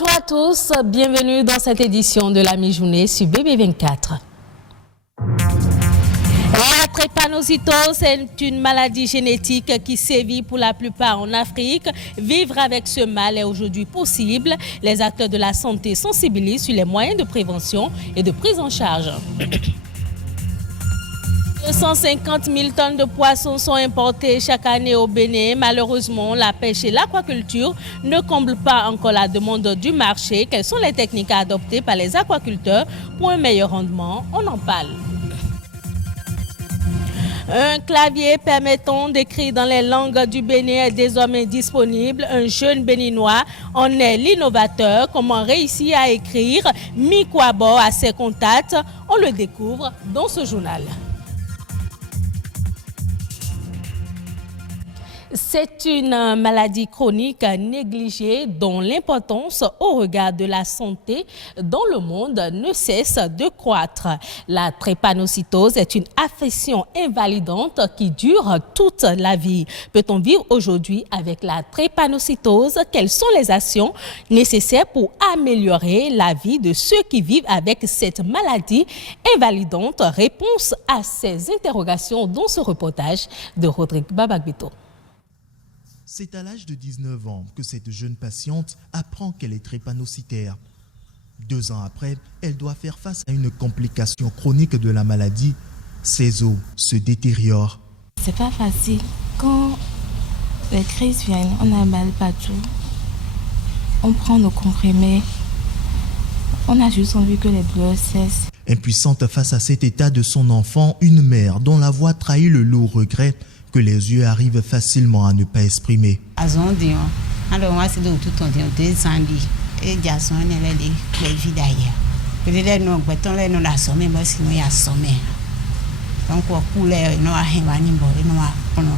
Bonjour à tous, bienvenue dans cette édition de la mi-journée sur BB24. La drépanocytose est une maladie génétique qui sévit pour la plupart en Afrique. Vivre avec ce mal est aujourd'hui possible. Les acteurs de la santé sensibilisent sur les moyens de prévention et de prise en charge. 250 000 tonnes de poissons sont importées chaque année au Bénin. Malheureusement, la pêche et l'aquaculture ne comblent pas encore la demande du marché. Quelles sont les techniques à adopter par les aquaculteurs pour un meilleur rendement? On en parle. Un clavier permettant d'écrire dans les langues du Bénin est désormais disponible. Un jeune béninois en est l'innovateur. Comment réussir à écrire Mikwabo à ses contacts? On le découvre dans ce journal. C'est une maladie chronique négligée dont l'importance au regard de la santé dans le monde ne cesse de croître. La drépanocytose est une affection invalidante qui dure toute la vie. Peut-on vivre aujourd'hui avec la drépanocytose? Quelles sont les actions nécessaires pour améliorer la vie de ceux qui vivent avec cette maladie invalidante? Réponse à ces interrogations dans ce reportage de Rodrigue Babagbito. C'est à l'âge de 19 ans que cette jeune patiente apprend qu'elle est drépanocytaire. 2 ans après, elle doit faire face à une complication chronique de la maladie. Ses os se détériorent. C'est pas facile. Quand les crises viennent, on a mal partout. On prend nos comprimés. On a juste envie que les douleurs cessent. Impuissante face à cet état de son enfant, une mère dont la voix trahit le lourd regret que les yeux arrivent facilement à ne pas exprimer. Alors moi c'est de tout ton temps descendu et garçon elle est les vies d'ailleurs. Peut-être nous beton les nous la sommer mais sinon il y a sommer. Donc quoi couleur non a rien ni bon non a non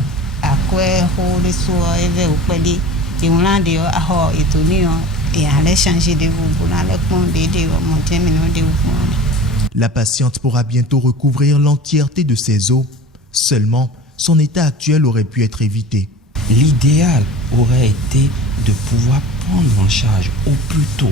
à quoi ho le soir et vers au pali et on l'a dit à ho et tout ni et aller changer de vous pour aller commander de monter mais non de vous. La patiente pourra bientôt recouvrir l'entièreté de ses os. Seulement son état actuel aurait pu être évité. L'idéal aurait été de pouvoir prendre en charge au plus tôt,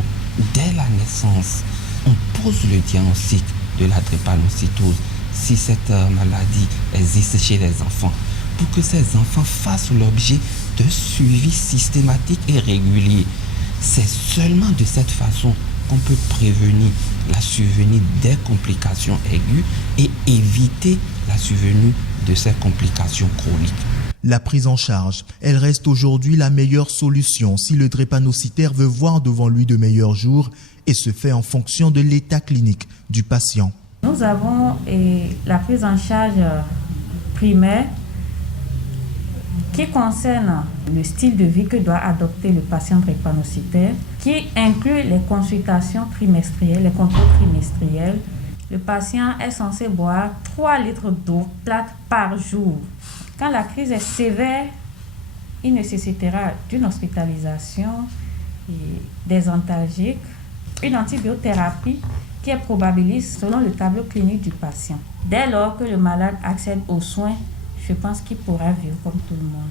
dès la naissance. On pose le diagnostic de la drépanocytose si cette maladie existe chez les enfants, pour que ces enfants fassent l'objet de suivi systématique et régulier. C'est seulement de cette façon qu'on peut prévenir la survenue des complications aiguës et éviter la survenue de ces complications chroniques. La prise en charge, elle reste aujourd'hui la meilleure solution si le drépanocytaire veut voir devant lui de meilleurs jours et se fait en fonction de l'état clinique du patient. Nous avons la prise en charge primaire qui concerne le style de vie que doit adopter le patient drépanocytaire, qui inclut les consultations trimestrielles, les contrôles trimestriels. Le patient est censé boire 3 litres d'eau plate par jour. Quand la crise est sévère, il nécessitera d'une hospitalisation, des antalgiques, une antibiothérapie qui est probabiliste selon le tableau clinique du patient. Dès lors que le malade accède aux soins, je pense qu'il pourra vivre comme tout le monde.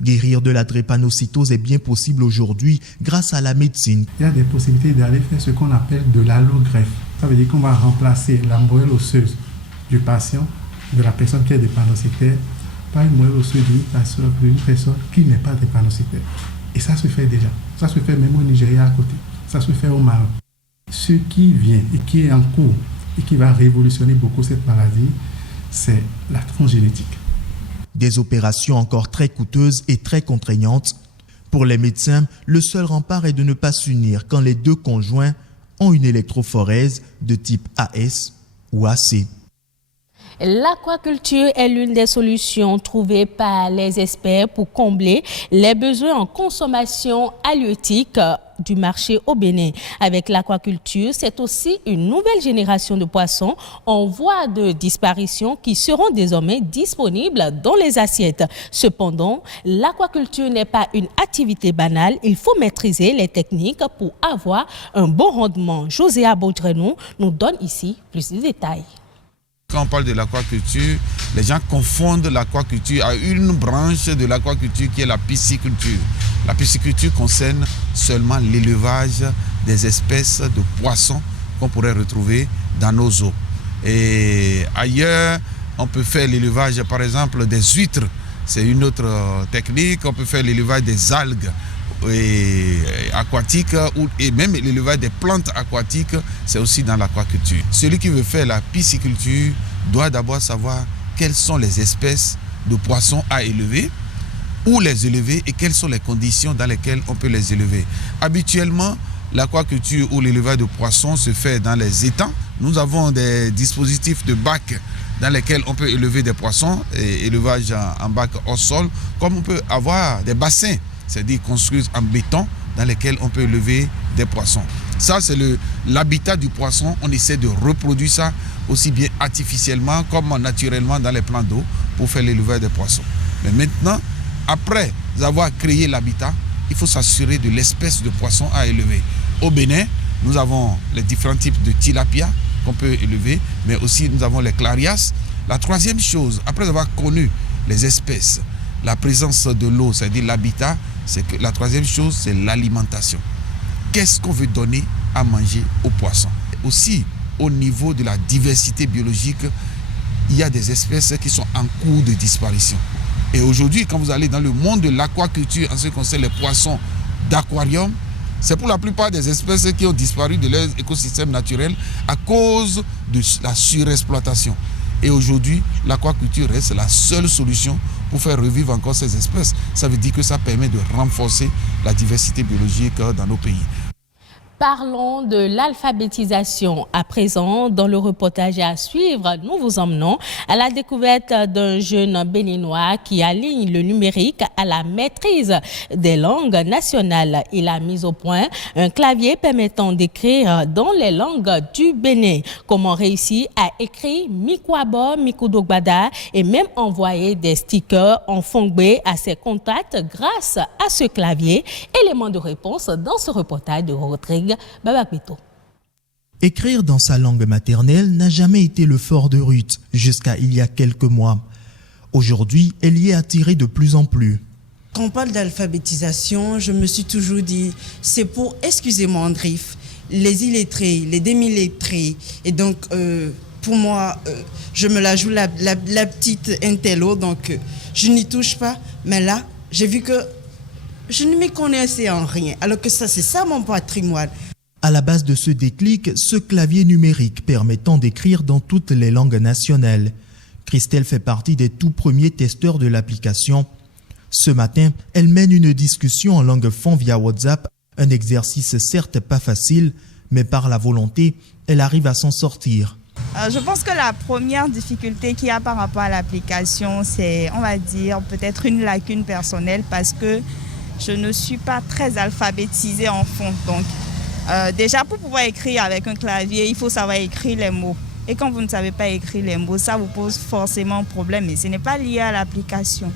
Guérir de la drépanocytose est bien possible aujourd'hui grâce à la médecine. Il y a des possibilités d'aller faire ce qu'on appelle de l'allogreffe. Ça veut dire qu'on va remplacer la moelle osseuse du patient, de la personne qui est drépanocytaire, par une moelle osseuse d'une personne qui n'est pas drépanocytaire. Et ça se fait déjà. Ça se fait même au Nigeria à côté. Ça se fait au Maroc. Ce qui vient et qui est en cours et qui va révolutionner beaucoup cette maladie, c'est la transgénétique. Des opérations encore très coûteuses et très contraignantes. Pour les médecins, le seul rempart est de ne pas s'unir quand les deux conjoints ont une électrophorèse de type AS ou AC. L'aquaculture est l'une des solutions trouvées par les experts pour combler les besoins en consommation halieutique du marché au Bénin. Avec l'aquaculture, c'est aussi une nouvelle génération de poissons en voie de disparition qui seront désormais disponibles dans les assiettes. Cependant, l'aquaculture n'est pas une activité banale. Il faut maîtriser les techniques pour avoir un bon rendement. José Abodrenou nous donne ici plus de détails. Quand on parle de l'aquaculture, les gens confondent l'aquaculture à une branche de l'aquaculture qui est la pisciculture. La pisciculture concerne seulement l'élevage des espèces de poissons qu'on pourrait retrouver dans nos eaux. Et ailleurs, on peut faire l'élevage, par exemple, des huîtres. C'est une autre technique. On peut faire l'élevage des algues aquatiques et même l'élevage des plantes aquatiques, c'est aussi dans l'aquaculture. Celui qui veut faire la pisciculture doit d'abord savoir quelles sont les espèces de poissons à élever, où les élever et quelles sont les conditions dans lesquelles on peut les élever. Habituellement, l'aquaculture ou l'élevage de poissons se fait dans les étangs. Nous avons des dispositifs de bacs dans lesquels on peut élever des poissons, et élevage en bac au sol, comme on peut avoir des bassins, c'est-à-dire construits en béton, dans lesquels on peut élever des poissons. Ça, c'est l'habitat du poisson. On essaie de reproduire ça aussi bien artificiellement comme naturellement dans les plans d'eau pour faire l'élevage des poissons. Mais maintenant, après avoir créé l'habitat, il faut s'assurer de l'espèce de poisson à élever. Au Bénin, nous avons les différents types de tilapia qu'on peut élever, mais aussi nous avons les clarias. La troisième chose, après avoir connu les espèces, la présence de l'eau, c'est-à-dire l'habitat, c'est que la troisième chose, c'est l'alimentation. Qu'est-ce qu'on veut donner à manger aux poissons? Aussi, au niveau de la diversité biologique, il y a des espèces qui sont en cours de disparition. Et aujourd'hui, quand vous allez dans le monde de l'aquaculture, en ce qui concerne les poissons d'aquarium, c'est pour la plupart des espèces qui ont disparu de leur écosystème naturel à cause de la surexploitation. Et aujourd'hui, l'aquaculture reste la seule solution pour faire revivre encore ces espèces. Ça veut dire que ça permet de renforcer la diversité biologique dans nos pays. Parlons de l'alphabétisation. À présent, dans le reportage à suivre, nous vous emmenons à la découverte d'un jeune béninois qui aligne le numérique à la maîtrise des langues nationales. Il a mis au point un clavier permettant d'écrire dans les langues du Bénin. Comment réussir à écrire Mikwabo, Mikudogbada et même envoyer des stickers en fongbé à ses contacts grâce à ce clavier. Élément de réponse dans ce reportage de Rodrigue Babakbeto. Écrire dans sa langue maternelle n'a jamais été le fort de Ruth jusqu'à il y a quelques mois. Aujourd'hui, elle y est attirée de plus en plus. Quand on parle d'alphabétisation, je me suis toujours dit, c'est pour, excusez-moi Andrif, les illettrés, les demi-lettrés. Et donc, pour moi, je me la joue la petite intello, donc je n'y touche pas. Mais là, j'ai vu que je ne m'y connaissais en rien, alors que ça, c'est ça mon patrimoine. À la base de ce déclic, ce clavier numérique permettant d'écrire dans toutes les langues nationales. Christelle fait partie des tout premiers testeurs de l'application. Ce matin, elle mène une discussion en langue fon via WhatsApp, un exercice certes pas facile, mais par la volonté, elle arrive à s'en sortir. Je pense que la première difficulté qu'il y a par rapport à l'application, c'est, on va dire, peut-être une lacune personnelle parce que je ne suis pas très alphabétisée en fond. Donc, déjà, pour pouvoir écrire avec un clavier, il faut savoir écrire les mots. Et quand vous ne savez pas écrire les mots, ça vous pose forcément problème. Mais ce n'est pas lié à l'application.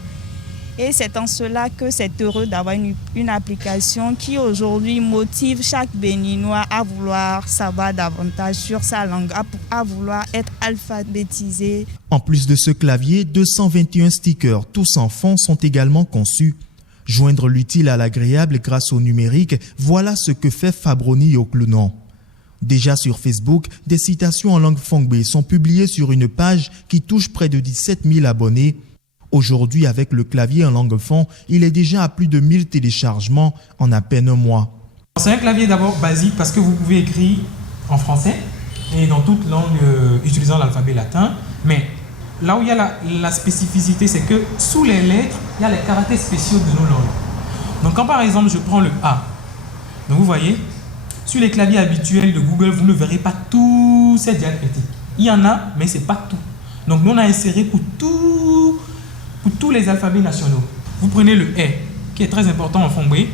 Et c'est en cela que c'est heureux d'avoir une application qui aujourd'hui motive chaque Béninois à vouloir savoir davantage sur sa langue, à vouloir être alphabétisé. En plus de ce clavier, 221 stickers, tous en fond, sont également conçus. Joindre l'utile à l'agréable grâce au numérique, voilà ce que fait Fabroni Yoklounon. Déjà sur Facebook, des citations en langue fongbé sont publiées sur une page qui touche près de 17 000 abonnés. Aujourd'hui, avec le clavier en langue fon, il est déjà à plus de 1000 téléchargements en à peine un mois. C'est un clavier d'abord basique parce que vous pouvez écrire en français et dans toute langue utilisant l'alphabet latin, mais là où il y a la spécificité, c'est que sous les lettres, il y a les caractères spéciaux de nos langues. Donc quand par exemple je prends le A, donc vous voyez, sur les claviers habituels de Google, vous ne verrez pas tous ces diacritiques. Il y en a, mais ce n'est pas tout. Donc nous on a inséré pour tous les alphabets nationaux. Vous prenez le E, qui est très important en fongbé,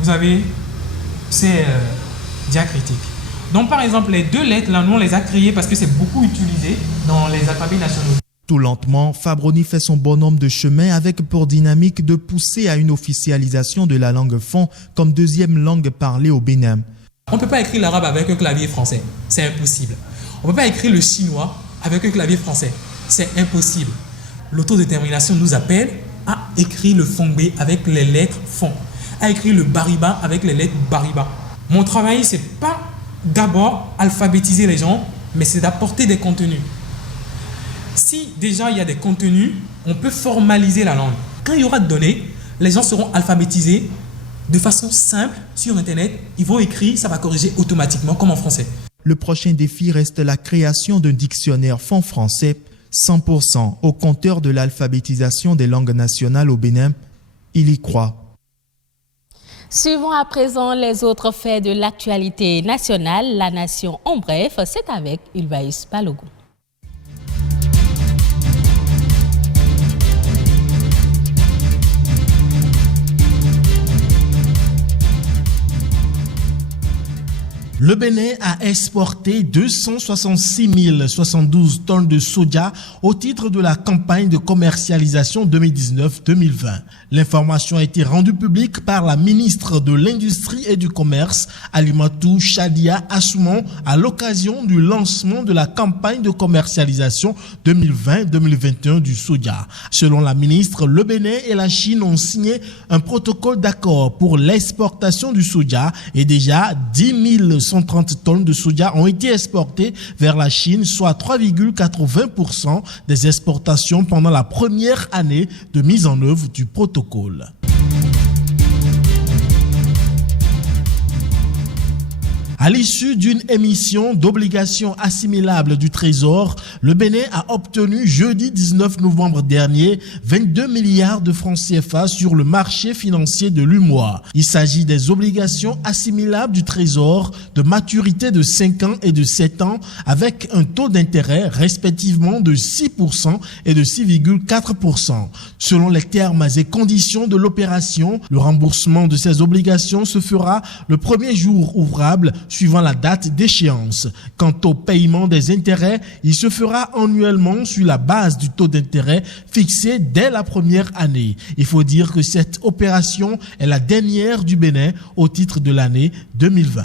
vous avez ces diacritiques. Donc par exemple, les deux lettres, là, nous on les a créées parce que c'est beaucoup utilisé dans les alphabets nationaux. Tout lentement, Fabroni fait son bonhomme de chemin avec pour dynamique de pousser à une officialisation de la langue fon comme deuxième langue parlée au Bénin. On ne peut pas écrire l'arabe avec un clavier français, c'est impossible. On ne peut pas écrire le chinois avec un clavier français, c'est impossible. L'autodétermination nous appelle à écrire le fongbé avec les lettres fon, à écrire le bariba avec les lettres bariba. Mon travail, c'est pas d'abord alphabétiser les gens, mais c'est d'apporter des contenus. Si déjà il y a des contenus, on peut formaliser la langue. Quand il y aura de données, les gens seront alphabétisés de façon simple sur Internet. Ils vont écrire, ça va corriger automatiquement comme en français. Le prochain défi reste la création d'un dictionnaire franc-français 100% au compteur de l'alphabétisation des langues nationales au Bénin. Il y croit. Suivons à présent les autres faits de l'actualité nationale. La nation en bref, c'est avec Ulvaïs Balogun. Le Bénin a exporté 266 072 tonnes de soja au titre de la campagne de commercialisation 2019-2020. L'information a été rendue publique par la ministre de l'Industrie et du Commerce, Alimatou Chadia Assoumon, à l'occasion du lancement de la campagne de commercialisation 2020-2021 du soja. Selon la ministre, le Bénin et la Chine ont signé un protocole d'accord pour l'exportation du soja et déjà 10 130 tonnes de soja ont été exportées vers la Chine, soit 3,80% des exportations pendant la première année de mise en œuvre du protocole. À l'issue d'une émission d'obligations assimilables du Trésor, le Bénin a obtenu jeudi 19 novembre dernier 22 milliards de francs CFA sur le marché financier de l'UMOA. Il s'agit des obligations assimilables du Trésor de maturité de 5 ans et de 7 ans avec un taux d'intérêt respectivement de 6% et de 6,4%. Selon les termes et conditions de l'opération, le remboursement de ces obligations se fera le premier jour ouvrable suivant la date d'échéance. Quant au paiement des intérêts, il se fera annuellement sur la base du taux d'intérêt fixé dès la première année. Il faut dire que cette opération est la dernière du Bénin au titre de l'année 2020.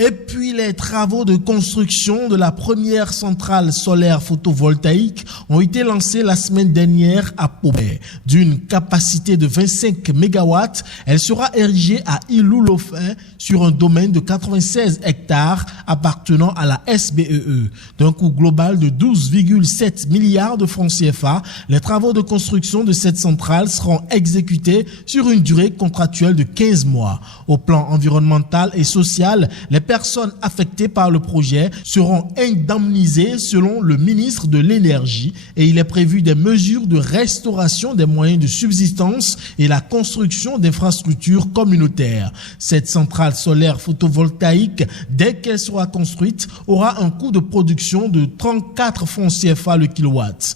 Et puis les travaux de construction de la première centrale solaire photovoltaïque ont été lancés la semaine dernière à Pobé. D'une capacité de 25 MW, elle sera érigée à Ilou-Lofin sur un domaine de 96 hectares appartenant à la SBEE. D'un coût global de 12,7 milliards de francs CFA, les travaux de construction de cette centrale seront exécutés sur une durée contractuelle de 15 mois. Au plan environnemental et social, les personnes affectées par le projet seront indemnisées selon le ministre de l'Énergie et il est prévu des mesures de restauration des moyens de subsistance et la construction d'infrastructures communautaires. Cette centrale solaire photovoltaïque, dès qu'elle sera construite, aura un coût de production de 34 francs CFA le kilowatt.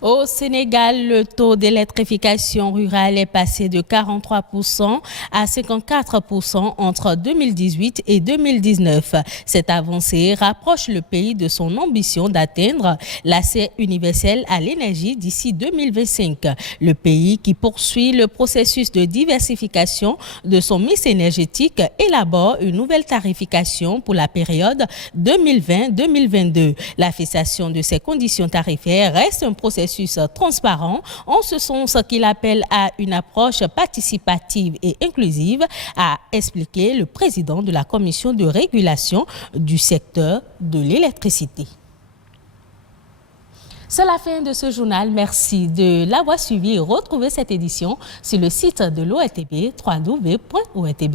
Au Sénégal, le taux d'électrification rurale est passé de 43% à 54% entre 2018 et 2019. Cette avancée rapproche le pays de son ambition d'atteindre l'accès universel à l'énergie d'ici 2025. Le pays qui poursuit le processus de diversification de son mix énergétique élabore une nouvelle tarification pour la période 2020-2022. La fixation de ces conditions tarifaires reste un processus transparent, en ce sens qu'il appelle à une approche participative et inclusive, a expliqué le président de la commission de régulation du secteur de l'électricité. C'est la fin de ce journal. Merci de l'avoir suivi et retrouvez cette édition sur le site de l'ORTB, www.ortb.bj.